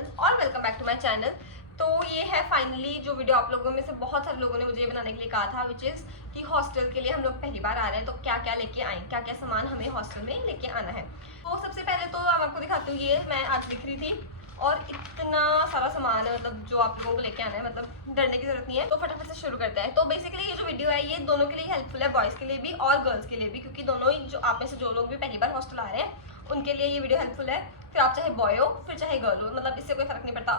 Channel और welcome back to my channel. तो ये है फाइनली जो वीडियो आप लोगों में से बहुत सारे लोगों ने मुझे बनाने के लिए कहा था, विच इज़ कि हॉस्टल के लिए हम लोग पहली बार आ रहे हैं तो क्या क्या लेके आए, क्या क्या सामान हमें हॉस्टल में लेके आना है। तो सबसे पहले तो मैं आपको दिखाती हूँ, ये मैं आज दिख रही थी और इतना सारा सामान है मतलब जो आप लोगों को लेके आना है, मतलब डरने की जरूरत नहीं है। तो फटाफट से शुरू करते हैं। तो बेसिकली ये जो वीडियो है ये दोनों के लिए हेल्पफुल है, बॉयज़ के लिए भी और गर्ल्स के लिए भी, क्योंकि दोनों ही जो आप में से जो लोग भी पहली बार हॉस्टल आ रहे हैं उनके लिए ये वीडियो हेल्पफुल है। फिर आप चाहे बॉय हो फिर चाहे गर्ल हो, मतलब इससे कोई फर्क नहीं पड़ता।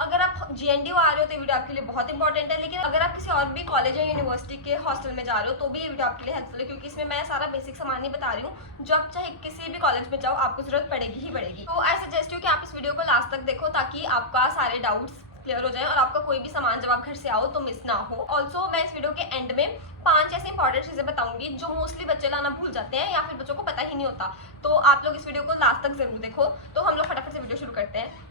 अगर आप GNDU आ रहे हो तो ये वीडियो आपके लिए बहुत इंपॉर्टेंट है, लेकिन अगर आप किसी और भी कॉलेज या यूनिवर्सिटी के हॉस्टल में जा रहे हो तो भी ये वीडियो आपके लिए हेल्पफुल है, क्योंकि इसमें मैं सारा बेसिक सामान ही बता रही हूँ जो आप चाहे किसी भी कॉलेज में जाओ आपको जरूरत पड़ेगी ही पड़ेगी। तो आई सजेस्ट यू कि आप इस वीडियो को लास्ट तक देखो ताकि आपका सारे डाउट्स क्लियर हो जाए और आपका कोई भी सामान जब आप घर से आओ तो मिस ना हो। ऑल्सो मैं इस वीडियो के एंड में 5 ऐसी इंपॉर्टेंट चीजें बताऊंगी जो मोस्टली बच्चे लाना भूल जाते हैं या फिर बच्चों को पता ही नहीं होता। तो आप लोग इस वीडियो को लास्ट तक जरूर देखो। तो हम लोग फटाफट से वीडियो शुरू करते हैं।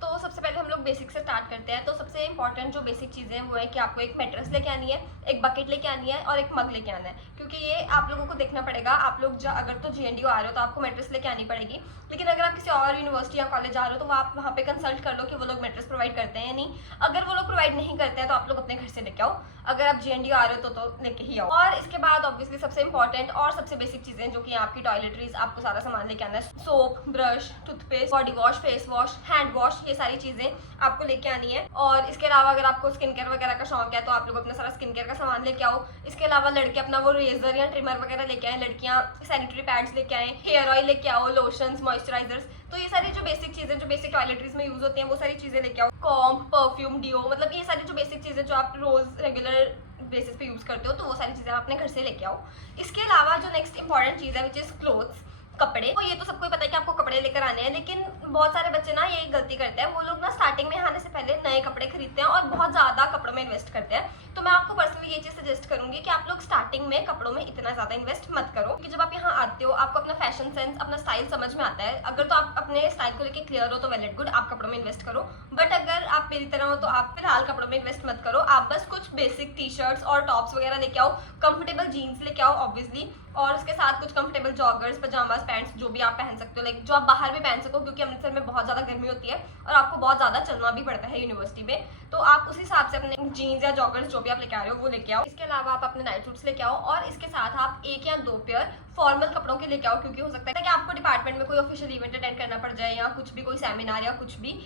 तो सबसे पहले हम लोग बेसिक से स्टार्ट करते हैं। तो सबसे इंपॉर्टेंट जो बेसिक चीज़ें हैं वो है कि आपको एक मैट्रेस लेके आनी है, एक बकेट लेके आनी है और एक मग लेके आना है, क्योंकि ये आप लोगों को देखना पड़ेगा। आप लोग अगर तो GNDU आ रहे हो तो आपको मैट्रेस लेके आनी पड़ेगी, लेकिन अगर आप किसी और यूनिवर्सिटी या कॉलेज जा रहे हो तो आप वहाँ पे कंसल्ट कर लो कि वो लोग मैट्रेस प्रोवाइड करते हैं या नहीं। अगर वो लोग प्रोवाइड नहीं करते हैं तो आप लोग अपने घर से लेके आओ। अगर आप GNDU आ रहे हो तो लेके ही आओ। और इसके बाद ऑब्वियसली सबसे इंपॉर्टेंट और सबसे बेसिक चीज़ें जो कि आपकी टॉयलेटरीज, आपको सारा सामान लेके आना है। Soap, brush, toothpaste, body wash, face wash, hand wash, ये सारी चीज़ें आपको लेके आनी है। और इसके अलावा अगर आपको स्किन केयर वगैरह का शौक है तो आप लोग अपना सारा स्किन केयर का सामान लेके आओ। इसके अलावा लड़के अपना वो रेजर या ट्रिमर वगैरह लेके आए, लड़कियां सैनिटरी पैड्स लेके आए, हेयर ऑयल लेके आओ, लोशंस, मॉइस्चराइजर्स। तो ये सारी जो बेसिक चीज़ें जो बेसिक टॉयलेटरीज में यूज होती हैं वो सारी चीज़ें लेके आओ। कॉम्ब, परफ्यूम, डिओ, मतलब ये सारी जो बेसिक चीज़ें जो आप रोज रेगुलर बेसिस पे यूज करते हो तो वो सारी चीज़ें आप अपने घर से लेके आओ। इसके अलावा जो नेक्स्ट इंपॉर्टेंट चीज़ है विच इज क्लोथ्स, कपड़े। तो ये तो सबको पता है कि आपको कपड़े लेकर आने हैं, लेकिन बहुत सारे बच्चे ना यही गलती करते हैं। वो लोग ना स्टार्टिंग में आने से पहले नए कपड़े खरीदते हैं और बहुत ज़्यादा कपड़ों में इन्वेस्ट करते हैं। तो मैं आपको पर्सनली ये चीज़ सजेस्ट करूंगी कि आप लोग स्टार्टिंग में कपड़ों में इतना ज़्यादा इन्वेस्ट मत करो, क्योंकि जब आप यहाँ आते हो आपको अपना फैशन सेंस, अपना स्टाइल समझ में आता है। अगर तो आप अपने स्टाइल को लेकर क्लियर हो तो वेल एंड गुड, आप कपड़ों में इन्वेस्ट करो। बट अगर आप मेरी तरह हो तो आप फिलहाल कपड़ों में इन्वेस्ट मत करो। आप बस कुछ बेसिक टी शर्ट्स और टॉप्स वगैरह लेके आओ, कंफर्टेबल जीन्स लेके आओ ऑब्वियसली, और उसके साथ कुछ कंफर्टेबल जॉगर्स, पजामास, पैंट्स जो भी आप पहन सकते हो, लाइक जो आप बाहर भी पहन सको, क्योंकि अमृतसर में बहुत ज़्यादा गर्मी होती है और आपको बहुत ज़्यादा चलना भी पड़ता है यूनिवर्सिटी में। तो आप उस हिसाब से अपने जीन्स या जॉगर्स जो भी आप लेके आ रहे हो वो लेके आओ। इसके अलावा आप अपने नाइट सूट्स लेके आओ और इसके साथ आप 1 या 2 पेयर फॉर्मल कपड़ों के लेके आओ, क्योंकि हो सकता है कि आपको डिपार्टमेंट में कोई ऑफिशियल इवेंट अटेंड करना पड़ जाए या कुछ भी, कोई सेमिनार या कुछ भी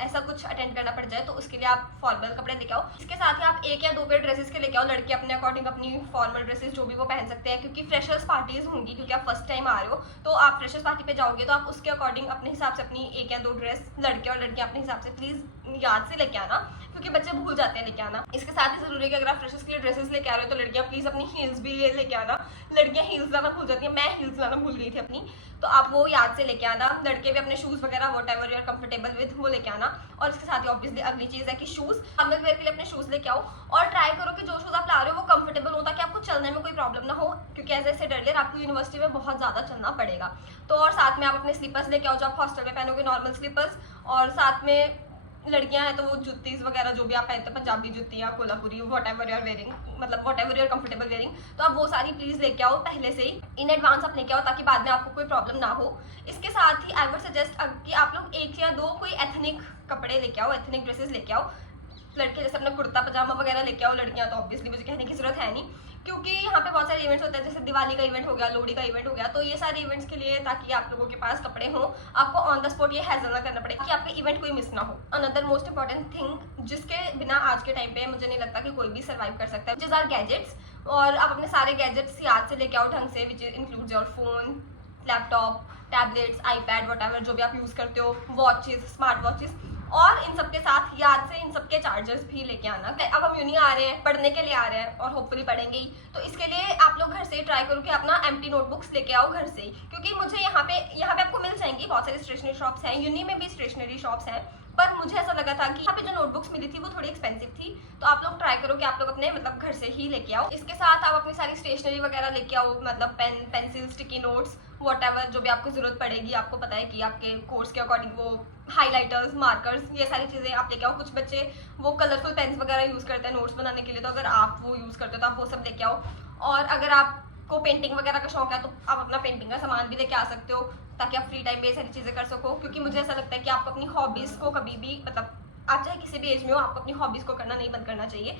ऐसा कुछ अटेंड करना पड़ जाए, तो उसके लिए आप फॉर्मल कपड़े लेके आओ। इसके साथ ही आप 1 या 2 पेयर ड्रेसेस के लेके आओ। लड़के अपने अकॉर्डिंग अपनी फॉर्मल ड्रेसेस जो भी वो पहन सकते हैं, क्योंकि फ्रेशर्स पार्टीज होंगी, क्योंकि आप फर्स्ट टाइम आ रहे हो तो आप फ्रेशर्स पार्टी पे जाओगे तो आप उसके अकॉर्डिंग अपने हिसाब से अपनी 1 या 2 ड्रेस लड़के और लड़कियां अपने हिसाब से प्लीज याद से लेके आना, क्योंकि बच्चे भूल जाते हैं लेके आना। इसके साथ ही जरूरी है कि अगर आप फ्रेशर्स के लिए ड्रेसेस लेके आ रहे हो तो लड़कियां प्लीज अपनी हील्स भी लेके आना। लड़कियां हील्स लाना भूल जाती है, मैं हील्स लाना भूल गई थी अपनी, तो आप वो याद से लेके आना। लड़के भी अपने शूज वगैरह whatever you are comfortable with वो लेके आना। और इसके साथ ही ऑब्वियसली अगली चीज है कि शूज, फॉर्मल वेयर के लिए अपने शूज लेके आओ और ट्राई करो कि जो शूज आप ला रहे हो वो कंफर्टेबल हो ताकि आपको चलने में कोई प्रॉब्लम ना हो, क्योंकि एज ए सेड अर्लियर आपको यूनिवर्सिटी में बहुत ज्यादा चलना पड़ेगा। तो और साथ में आप अपने स्लीपर्स लेके आओ जो आप हॉस्टल में पहनोगे, नॉर्मल स्लीपर्स, और साथ में लड़कियां हैं तो वो जुत्तीज वगैरह जो भी आप पहनते हो, पंजाबी जुत्तियां, Kolhapuri, whatever you are wearing, मतलब whatever you are comfortable wearing, तो आप वो सारी प्लीज लेके आओ पहले से ही, इन एडवांस आप लेके आओ ताकि बाद में आपको कोई प्रॉब्लम ना हो। इसके साथ ही आई वुड सजेस्ट कि आप लोग 1 या 2 कोई एथनिक कपड़े लेके आओ, एथनिक ड्रेसेस लेके आओ। लड़के जैसे अपना कुर्ता पजामा वगैरह लेके आओ, लड़कियां तो ऑब्वियसली मुझे कहने की जरूरत है नहीं, क्योंकि यहाँ पे बहुत सारे इवेंट्स होते हैं, जैसे दिवाली का इवेंट हो गया, लोहड़ी का इवेंट हो गया, तो ये सारे इवेंट्स के लिए ताकि आप लोगों के पास कपड़े हों, आपको ऑन द स्पॉट ये हैजल ना करना पड़े कि आपका इवेंट कोई मिस ना हो। अनदर मोस्ट इंपॉर्टेंट थिंग जिसके बिना आज के टाइम पे मुझे नहीं लगता कि कोई भी सर्वाइव कर सकता है, विच इज आवर गैजेट्स। और आप अपने सारे गैजेट्स याद से लेके आओ ढंग से, which includes your phone, laptop, tablets, iPad, whatever जो भी आप यूज करते हो, वॉचेस, स्मार्ट वॉचेस, और इन सबके साथ याद से इन सबके चार्जर्स भी लेके आना। अब हम यूनी आ रहे हैं, पढ़ने के लिए आ रहे हैं और होपफुली पढ़ेंगे ही, तो इसके लिए आप लोग घर से ट्राई करो कि अपना एम्प्टी नोटबुक्स लेके आओ घर से, क्योंकि मुझे यहाँ पे आपको मिल जाएंगी, बहुत सारी स्टेशनरी शॉप्स हैं, यूनी में भी स्टेशनरी शॉप्स हैं, पर मुझे ऐसा लगा था कि यहाँ पे जो नोटबुक्स मिली थी वो थोड़ी एक्सपेंसिव थी, तो आप लोग ट्राई करो कि आप लोग अपने मतलब घर से ही लेके आओ। इसके साथ आप अपनी सारी स्टेशनरी वगैरह लेके आओ, मतलब pen, pencil, sticky notes, whatever जो भी आपको जरूरत पड़ेगी। आपको पता है कि आपके कोर्स के अकॉर्डिंग वो हाइलाइटर्स, मार्कर्स, ये सारी चीज़ें आप लेके आओ। कुछ बच्चे वो कलरफुल पेन्स वगैरह यूज़ करते हैं नोट्स बनाने के लिए, तो अगर आप वो यूज़ करते हो तो आप वो सब लेके आओ। और अगर आप को पेंटिंग वगैरह का शौक है तो आप अपना पेंटिंग का सामान भी लेके आ सकते हो, ताकि आप फ्री टाइम में ये सारी चीज़ें कर सको। क्योंकि मुझे ऐसा लगता है कि आपको अपनी हॉबीज़ को कभी भी, मतलब आप चाहे किसी भी एज में हो, आपको अपनी हॉबीज़ को करना नहीं बंद करना चाहिए,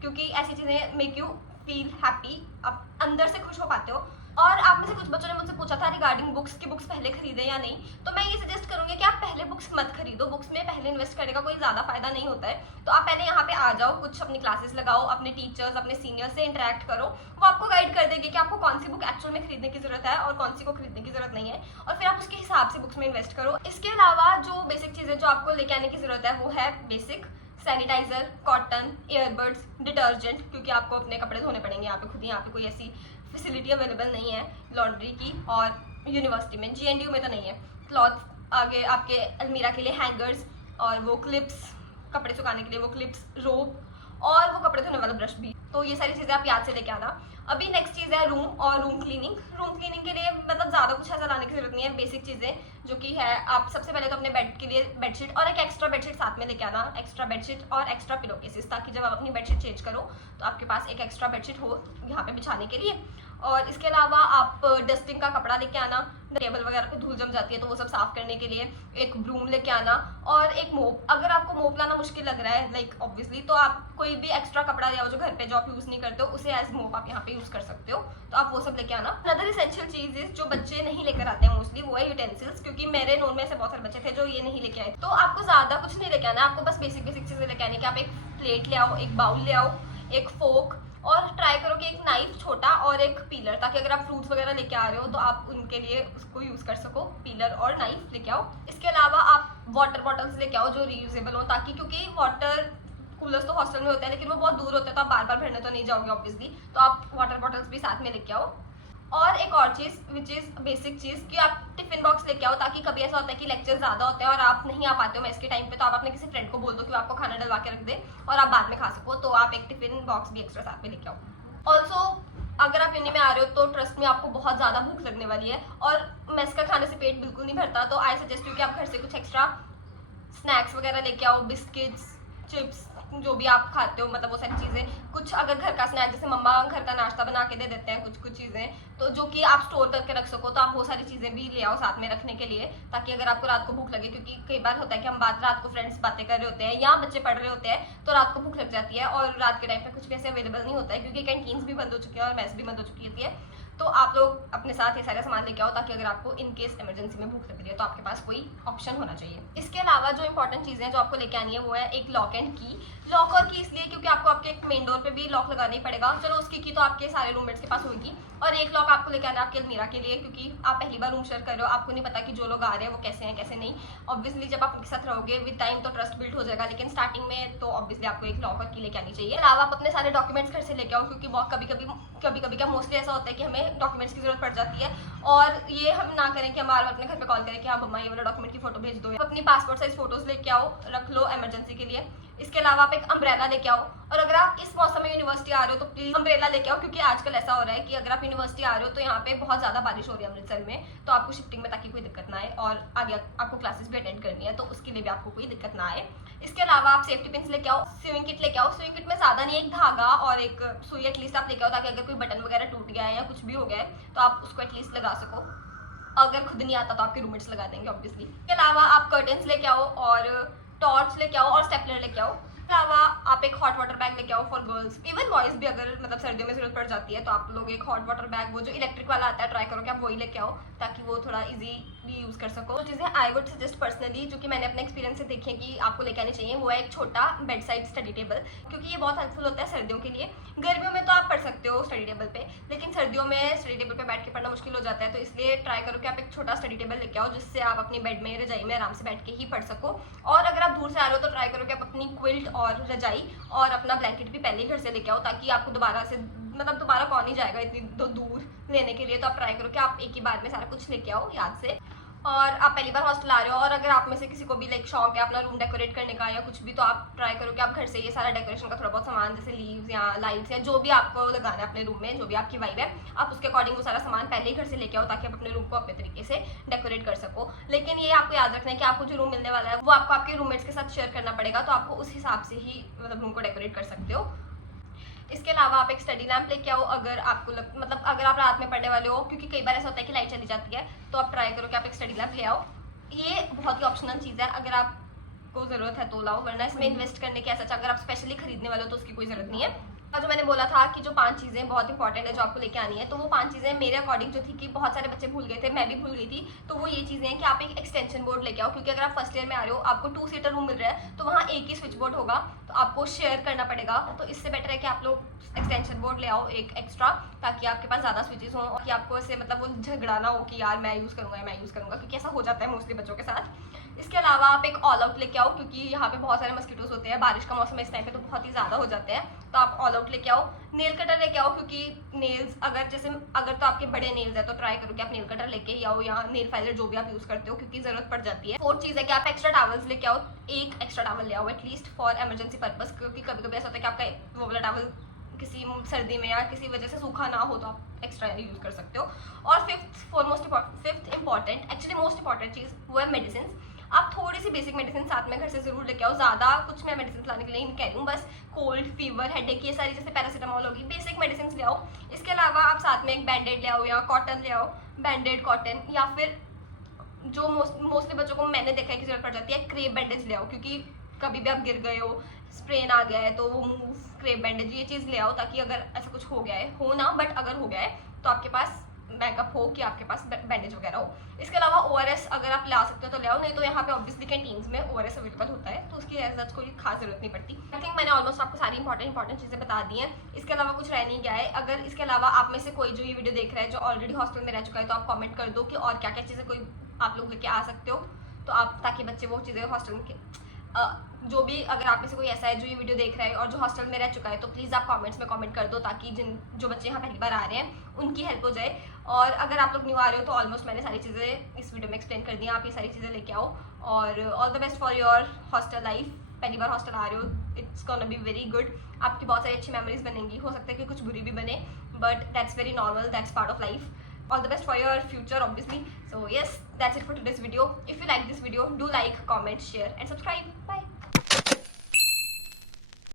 क्योंकि ऐसी चीज़ें मेक यू फील हैप्पी, आप अंदर से खुश हो पाते हो। और आप में से कुछ बच्चों ने मुझसे पूछा था रिगार्डिंग बुक्स की बुक्स पहले खरीदें या नहीं, तो मैं ये सजेस्ट करूँगी कि आप पहले बुक्स मत खरीदो। बुक्स में पहले इन्वेस्ट करने का कोई ज़्यादा फायदा नहीं होता है। तो आप पहले यहाँ पे आ जाओ, कुछ अपनी क्लासेस लगाओ, अपने टीचर्स अपने सीनियर से इंटरेक्ट करो, वो आपको गाइड कर देंगे कि आपको कौन सी बुक एक्चुअल में खरीदने की जरूरत है और कौन सी को खरीदने की जरूरत नहीं है, और फिर आप उसके हिसाब से बुक्स में इन्वेस्ट करो। इसके अलावा जो बेसिक चीज़ें जो आपको लेके आने की जरूरत है वो है basic sanitiser, cotton, earbuds, detergent, क्योंकि आपको अपने कपड़े धोने पड़ेंगे यहाँ पे खुद ही। यहाँ पे कोई ऐसी फैसिलिटी अवेलेबल नहीं है लॉन्ड्री की, और यूनिवर्सिटी में GNDU में तो नहीं है। क्लॉथ आगे आपके अलमीरा के लिए हैंगर्स, और वो क्लिप्स कपड़े सुखाने के लिए वो क्लिप्स, रोप, और वो कपड़े धोने वाला ब्रश भी। तो ये सारी चीज़ें आप याद से लेके आना। अभी नेक्स्ट चीज़ है रूम और रूम क्लीनिंग। रूम क्लीनिंग के लिए मतलब ज़्यादा कुछ ऐसा लाने की जरूरत नहीं है, बेसिक चीज़ें जो कि है, आप सबसे पहले तो अपने बेड के लिए बेडशीट और एक एक्स्ट्रा बेडशीट साथ में लेके आना, एक्स्ट्रा बेडशीट और एक्स्ट्रा पिलो केसेस, ताकि जब आप अपनी बेडशीट चेंज करो तो आपके पास एक एक्स्ट्रा बेडशीट हो यहाँ पे बिछाने के लिए। और इसके अलावा आप डस्टिंग का कपड़ा लेके आना, टेबल वगैरह पे धूल जम जाती है तो वो सब साफ करने के लिए एक ब्रूम लेके आना, और एक मोप। अगर आपको मोप लाना मुश्किल लग रहा है लाइक ऑब्वियसली, तो आप कोई भी एक्स्ट्रा कपड़ा या जो घर पे जो आप यूज़ नहीं करते हो उसे एज मोप आप यहाँ पे यूज़ कर सकते हो, तो आप वो सब लेके आना। अनदर इसेंशियल चीज़ जो बच्चे नहीं लेकर आते हैं मोस्टली, वो है यूटेंसिल्स, क्योंकि मेरे नोन में ऐसे बहुत सारे बच्चे थे जो ये नहीं लेके आए। तो आपको ज़्यादा कुछ नहीं लेके आना है, आपको बस बेसिक चीज़ें लेके आनी कि आप एक प्लेट ले आओ, एक बाउल ले आओ, एक फोक, और ट्राई करो कि एक नाइफ छोटा और एक पीलर, ताकि अगर आप फ्रूट्स वगैरह लेके आ रहे हो तो आप उनके लिए उसको यूज़ कर सको। पीलर और नाइफ लेके आओ। इसके अलावा आप वाटर बॉटल्स लेके आओ जो रीयूजेबल हो, ताकि क्योंकि वाटर कूलर्स तो हॉस्टल में होते हैं लेकिन वो बहुत दूर होते हैं, तो आप बार बार भरने तो नहीं जाओगे ऑब्वियसली, तो आप वाटर बॉटल्स भी साथ में लेके आओ। और एक और चीज़ विच इज़ बेसिक चीज़ कि आप टिफिन बॉक्स लेके आओ, ताकि कभी ऐसा होता है कि लेक्चर ज़्यादा होते हैं और आप नहीं आ पाते हो मेस के टाइम पे, तो आप अपने किसी फ्रेंड को बोल दो कि वो आपको खाना डलवा के रख दे और आप बाद में खा सको, तो आप एक टिफिन बॉक्स भी एक्स्ट्रा साथ में लेके आओ। ऑल्सो अगर आप यूनि में आ रहे हो तो ट्रस्ट में आपको बहुत ज़्यादा भूख लगने वाली है, और मेस का खाने से पेट बिल्कुल नहीं भरता, तो आई सजेस्ट यू कि आप घर से कुछ एक्स्ट्रा स्नैक्स वगैरह लेके आओ, बिस्किट्स, चिप्स, जो भी आप खाते हो, मतलब वो सारी चीज़ें। कुछ अगर घर का स्नैक, जैसे मम्मा घर का नाश्ता बना के दे देते हैं कुछ चीज़ें, तो जो कि आप स्टोर करके रख सको, तो आप वो सारी चीज़ें भी ले आओ साथ में रखने के लिए, ताकि अगर आपको रात को भूख लगे, क्योंकि कई बार होता है कि हम रात को फ्रेंड्स बातें कर रहे होते हैं या बच्चे पढ़ रहे होते हैं, तो रात को भूख लग जाती है, और रात के टाइम पे कुछ भी ऐसे अवेलेबल नहीं होता है, क्योंकि कैंटीन्स भी बंद हो चुकी है और मेस भी बंद हो चुकी होती है। तो आप लोग अपने साथ ये सारा सामान लेके आओ, ताकि अगर आपको इन केस इमरजेंसी में भूख लग रही है तो आपके पास कोई ऑप्शन होना चाहिए। इसके अलावा जो इंपॉर्टेंट चीज़ें जो आपको लेके आनी है वो है एक लॉक एंड की। लॉक और की इसलिए क्योंकि आपको आपके एक मेन डोर पे भी लॉक लगाना ही पड़ेगा। चलो उसकी की तो आपके सारे रूममेट्स के पास होगी, और एक लॉक आपको लेके आना है आपके अलमीरा के लिए, क्योंकि आप पहली बार रूम शेयर कर रहे हो, आपको नहीं पता कि जो लोग आ रहे हैं वो कैसे हैं कैसे नहीं। ऑब्वियसली जब आप उनके साथ रहोगे विद टाइम तो ट्रस्ट बिल्ड हो जाएगा, लेकिन स्टार्टिंग में तो ऑब्वियसली आपको एक लॉक और की लेके आनी चाहिए। अलावा आप अपने सारे डॉक्यूमेंट्स घर से लेके आओ, क्योंकि बहुत कभी कभी क्या मोस्टली ऐसा होता है कि हमें डॉक्यूमेंट्स की जरूरत पड़ जाती है, और ये हम ना करें कि हम बार बार अपने घर पे कॉल करें कि हाँ मम्मा ये वाला डॉक्यूमेंट की फोटो भेज दो। अपनी पासपोर्ट साइज फोटोज लेके आओ, रख लो इमरजेंसी के लिए। इसके अलावा आप एक अम्ब्रेला लेके आओ, और अगर आप इस मौसम में यूनिवर्सिटी आ रहे हो तो प्लीज अम्ब्रेला लेके आओ, क्योंकि आजकल ऐसा हो रहा है कि अगर आप यूनिवर्सिटी आ रहे हो तो यहाँ पे बहुत ज़्यादा बारिश हो रही है अमृतसर में, तो आपको शिफ्टिंग में ताकि कोई दिक्कत ना आए, और आगे आपको क्लासेस भी अटेंड करनी है तो उसके लिए भी आपको कोई दिक्कत ना आए। इसके अलावा आप सेफ्टी पिन्स लेके आओ, स्विमिंग किट लेके आओ। स्विमिंग किट में ज़्यादा नहीं, एक धागा और एक सुई एटलीस्ट आप लेके आओ, ताकि अगर कोई बटन वगैरह टूट गया है या कुछ भी हो गया है तो आप उसको एटलीस्ट लगा सको। अगर खुद नहीं आता तो आपके रूममेट्स लगा देंगे ऑब्वियसली। इसके अलावा आप कर्टन्स लेके आओ, और टॉर्च लेके आओ, और स्टेपलर लेके आओ। इसके अलावा आप एक हॉट वाटर बैग लेके आओ फॉर गर्ल्स, इवन बॉयज भी, अगर मतलब सर्दियों में जरूरत पड़ जाती है तो आप लोग एक हॉट वाटर बैग, वो जो इलेक्ट्रिक वाला आता है, ट्राई करो कि आप वही लेके आओ, ताकि वो थोड़ा इजीली यूज़ कर सको। तो चीज़ें आई वुड सजेस्ट पर्सनली, जो कि मैंने अपने एक्सपीरियंस से देखी है कि आपको लेके आनी चाहिए, वो है एक छोटा बेड साइड स्टडी टेबल, क्योंकि ये बहुत हेल्पफुल होता है सर्दियों के लिए। गर्मियों में तो आप पढ़ सकते हो स्टडी टेबल पे, लेकिन सर्दियों में स्टडी टेबल पे बैठ के पढ़ना मुश्किल हो जाता है, तो इसलिए ट्राई करो कि आप एक छोटा स्टडी टेबल लेके आओ, जिससे आप अपनी बेड में, रजाई में आराम से बैठ के ही पढ़ सको। और अगर आप दूर से आ रहे हो तो ट्राई करो कि आप अपनी क्विल्ट और रजाई और अपना ब्लैंकेट भी पहले ही घर से लेके आओ, ताकि आपको दोबारा कौन ही जाएगा इतनी दूर लेने के लिए, तो आप ट्राई करो कि आप एक ही बार में सारा कुछ लेके आओ याद से। और आप पहली बार हॉस्टल आ रहे हो, और अगर आप में से किसी को भी लाइक शौक है अपना रूम डेकोरेट करने का या कुछ भी, तो आप ट्राई करो कि आप घर से ये सारा डेकोरेशन का थोड़ा बहुत सामान, जैसे लीव्स या लाइट्स या जो भी आपको लगाना है अपने रूम में, जो भी आपकी वाइब है, आप उसके अकॉर्डिंग वो सारा सामान पहले ही घर से लेके आओ, ताकि आप अपने रूम को अपने तरीके से डेकोरेट कर सको। लेकिन ये आपको याद रखना है कि आपको जो रूम मिलने वाला है वो आपको आपके रूममेट्स के साथ शेयर करना पड़ेगा, तो आपको उस हिसाब से ही मतलब रूम को डेकोरेट कर सकते हो। इसके अलावा आप एक स्टडी लैम्प लेके आओ, अगर आपको मतलब अगर आप रात में पढ़ने वाले हो, क्योंकि कई बार ऐसा होता है कि लाइट चली जाती है, तो आप ट्राई करो कि आप एक स्टडी लैम्प ले आओ। ये बहुत ही ऑप्शनल चीज़ है, अगर आपको ज़रूरत है तो लाओ, वरना इसमें इन्वेस्ट करने की ऐसा अगर आप स्पेशली खरीदने वाले हो तो उसकी कोई ज़रूरत नहीं है। और जो मैंने बोला था कि जो 5 चीज़ें बहुत इंपॉर्टेंट है जो आपको लेके आनी है, तो वो 5 चीज़ें मेरे अकॉर्डिंग जो थी कि बहुत सारे बच्चे भूल गए थे, मैं भी भूल गई थी, तो वो ये चीज़ें हैं कि आप एक एक्सटेंशन बोर्ड लेके आओ, क्योंकि अगर आप फर्स्ट ईयर में आ रहे हो, आपको 2 सीटर रूम मिल रहा है, तो वहाँ एक ही स्विच बोर्ड होगा, तो आपको शेयर करना पड़ेगा। तो इससे बेटर है कि आप लोग एक्सटेंशन बोर्ड ले आओ एक एक्स्ट्रा, ताकि आपके पास ज़्यादा स्विचेस हों और कि आपको ऐसे मतलब वो झगड़ा ना हो कि यार मैं यूज़ करूँगा, क्योंकि ऐसा हो जाता है मोस्टली बच्चों के साथ। इसके अलावा आप एक ऑल आउट लेके आओ, क्योंकि यहाँ पे बहुत सारे मस्कीटोज होते हैं, बारिश का मौसम है इस टाइम पे तो बहुत ही ज़्यादा हो जाते हैं, तो आप ऑल आउट लेके आओ। नेल कटर लेके आओ, क्योंकि नेल्स अगर तो आपके बड़े नेल्स है तो ट्राई करो कि आप नेल कटर लेके ही आओ, या नेल फाइलर जो भी आप यूज़ करते हो, क्योंकि ज़रूरत पड़ जाती है। 4th चीज़ है कि आप एक्स्ट्रा टावल्स लेके आओ, एक एक्स्ट्रा टावल ले आओ एटलीस्ट फॉर एमरजेंसी पर्पस, क्योंकि कभी कभी ऐसा होता है कि आपका वो वाला टावल किसी सर्दी में या किसी वजह से सूखा ना हो तो आप एक्स्ट्रा यूज़ कर सकते हो। और fifth important actually most important चीज़ वो है मेडिसिन। आप थोड़ी सी बेसिक मेडिसिन साथ में घर से जरूर लेके आओ, ज़्यादा कुछ मैं मेडिसिन लाने के लिए नहीं कह रही हूँ, बस कोल्ड फीवर हेडेक ये सारी जैसे पैरासीटामॉल होगी, बेसिक मेडिसिन ले आओ। इसके अलावा आप साथ में एक बैंडेड ले आओ या कॉटन ले आओ, बैंडेड कॉटन, या फिर जो मोस्टली बच्चों को मैंने देखा है कि जरूरत पड़ जाती है, क्रेप बैंडेज ले आओ, क्योंकि कभी भी आप गिर गए हो, स्प्रेन आ गया है तो वो मूव क्रेप बैंडेज ये चीज़ ले आओ, ताकि अगर ऐसा कुछ हो गया है, हो ना बट अगर हो गया है तो आपके पास बैकअप हो कि आपके पास बैंडेज वगैरह हो। इसके अलावा ORS अगर आप ला सकते हो तो ले आओ, नहीं तो यहाँ पे ऑब्वियसली कैंटीन्स में ORS अवेलेबल होता है, तो उसकी एज सच कोई खास जरूरत नहीं पड़ती। आई थिंक मैंने ऑलमोस्ट आपको सारी इंपॉर्टेंट चीज़ें बता दी हैं, इसके अलावा कुछ रह नहीं गया है। अगर इसके अलावा आप में से कोई जो ये वीडियो देख रहा है जो ऑलरेडी हॉस्टल में रह चुका है, तो आप कॉमेंट कर दो कि और क्या क्या चीज़ें कोई आप लोग लेके आ सकते हो, तो आप ताकि बच्चे वो चीज़ें हॉस्टल में जो भी अगर आप में से कोई ऐसा है जो ये वीडियो देख रहा है और जो हॉस्टल में रह चुका है, तो प्लीज़ आप कमेंट्स में कमेंट कर दो, ताकि जो बच्चे यहाँ पहली बार आ रहे हैं उनकी हेल्प हो जाए। और अगर आप लोग न्यू आ रहे हो तो ऑलमोस्ट मैंने सारी चीज़ें इस वीडियो में एक्सप्लेन कर दी हैं, आप ये सारी चीज़ें लेके आओ। और all the best for your hostel life. पहली बार हॉस्टल आ रहे हो, it's gonna be very good, आपकी बहुत सारी अच्छी मेमोरीज बनेंगी, हो सकता है कि कुछ बुरी भी बने, but that's very normal, that's part of life. All the best for your future obviously. So yes, that's it for today's video. If you like this video, do like, comment, share and subscribe. Bye.